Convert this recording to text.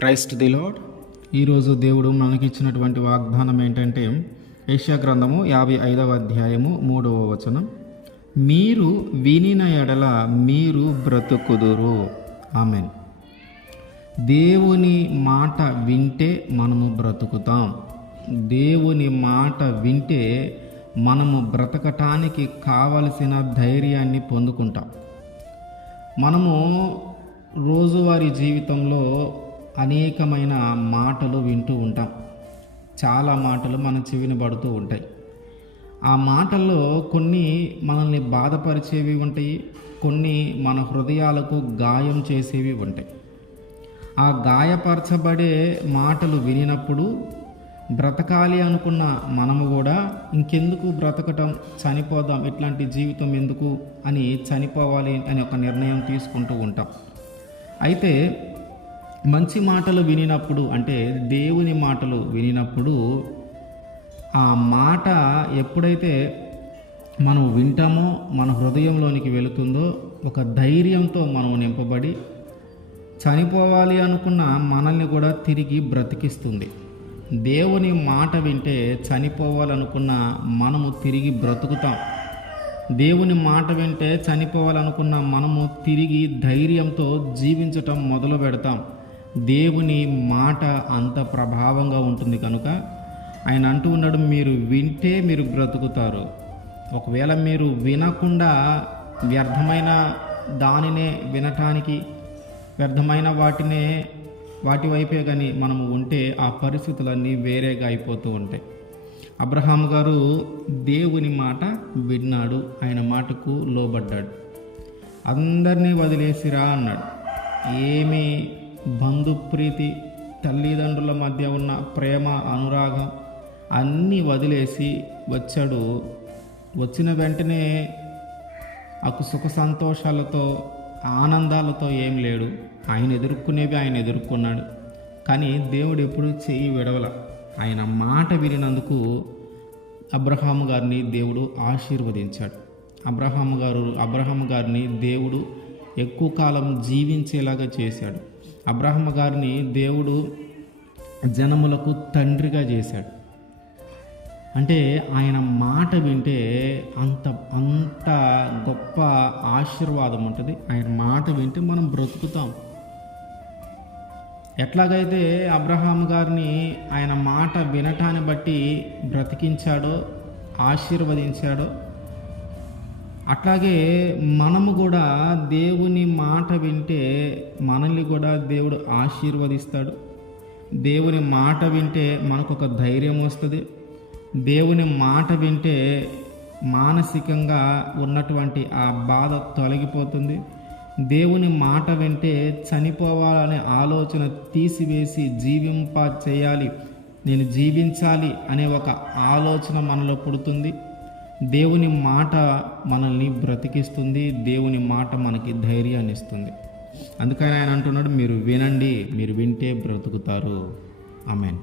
Christ the lord. ఈరోజు దేవుడు మనకిచ్చినటువంటి వాగ్దానం ఏంటంటే యెషయా గ్రంథము 55వ అధ్యాయము 3వ వచనం, మీరు వినిన ఎడల మీరు బ్రతుకుదురు. ఆమెన్. దేవుని మాట వింటే మనము బ్రతుకుతాం. దేవుని మాట వింటే మనము బ్రతకటానికి కావలసిన ధైర్యాన్ని పొందుకుంటాం. మనము రోజువారీ జీవితంలో అనేకమైన మాటలు వింటూ ఉంటాం. చాలా మాటలు మన చెవిని పడుతూ ఉంటాయి. ఆ మాటల్లో కొన్ని మనల్ని బాధపరిచేవి ఉంటాయి, కొన్ని మన హృదయాలకు గాయం చేసేవి ఉంటాయి. ఆ గాయపరచబడే మాటలు వినినప్పుడు బ్రతకాలి అనుకున్న మనము కూడా ఇంకెందుకు బ్రతకటం, చనిపోదాం, ఇట్లాంటి జీవితం ఎందుకు అని చనిపోవాలి అని ఒక నిర్ణయం తీసుకుంటూ ఉంటాం. అయితే మంచి మాటలు వినినప్పుడు, అంటే దేవుని మాటలు వినినప్పుడు, ఆ మాట ఎప్పుడైతే మనం వింటామో మన హృదయంలోనికి వెళుతుందో ఒక ధైర్యంతో మనం నింపబడి చనిపోవాలి అనుకున్న మనల్ని కూడా తిరిగి బ్రతికిస్తుంది. దేవుని మాట వింటే చనిపోవాలనుకున్న మనము తిరిగి బ్రతుకుతాం. దేవుని మాట వింటే చనిపోవాలనుకున్న మనము తిరిగి ధైర్యంతో జీవించటం మొదలు పెడతాం. దేవుని మాట అంత ప్రభావంగా ఉంటుంది కనుక ఆయన అంటూ ఉన్నాడు, మీరు వింటే మీరు బ్రతుకుతారు. ఒకవేళ మీరు వినకుండా వ్యర్థమైన దానినే వినటానికి, వ్యర్థమైన వాటి వైపే కానీ మనము ఉంటే ఆ పరిస్థితులన్నీ వేరేగా అయిపోతూ ఉంటాయి. అబ్రహాము గారు దేవుని మాట విన్నాడు, ఆయన మాటకు లోబడ్డాడు. అందరినీ వదిలేసిరా అన్నాడు. ఏమీ బంధుప్రీతి, తల్లిదండ్రుల మధ్య ఉన్న ప్రేమ, అనురాగం అన్నీ వదిలేసి వచ్చాడు. వచ్చిన వెంటనే సుఖ సంతోషాలతో, ఆనందాలతో ఏం లేడు. ఆయన ఎదుర్కొనేవి ఆయన ఎదుర్కొన్నాడు. కానీ దేవుడు ఎప్పుడు చెయ్యి విడవల. ఆయన మాట వినినందుకు అబ్రహాము గారిని దేవుడు ఆశీర్వదించాడు. అబ్రహాము గారిని దేవుడు ఎక్కువ కాలం జీవించేలాగా చేశాడు. అబ్రహాము గారిని దేవుడు జనములకు తండ్రిగా చేశాడు. అంటే ఆయన మాట వింటే అంత గొప్ప ఆశీర్వాదం ఉంటుంది. ఆయన మాట వింటే మనం బ్రతుకుతాం. ఎట్లాగైతే అబ్రహాము గారిని ఆయన మాట వినటాన్ని బట్టి బ్రతికించాడో, ఆశీర్వదించాడో, అట్లాగే మనము కూడా దేవుని మాట వింటే మనల్ని కూడా దేవుడు ఆశీర్వదిస్తాడు. దేవుని మాట వింటే మనకు ఒక ధైర్యం వస్తుంది. దేవుని మాట వింటే మానసికంగా ఉన్నటువంటి ఆ బాధ తొలగిపోతుంది. దేవుని మాట వింటే చనిపోవాలనే ఆలోచన తీసివేసి చేయాలి, నేను జీవించాలి అనే ఒక ఆలోచన మనలో పుడుతుంది. దేవుని మాట మనల్ని బ్రతికిస్తుంది. దేవుని మాట మనకి ధైర్యాన్ని ఇస్తుంది. అందుకని ఆయన అంటున్నాడు, మీరు వినండి, మీరు వింటే బ్రతుకుతారు. ఆమేన్.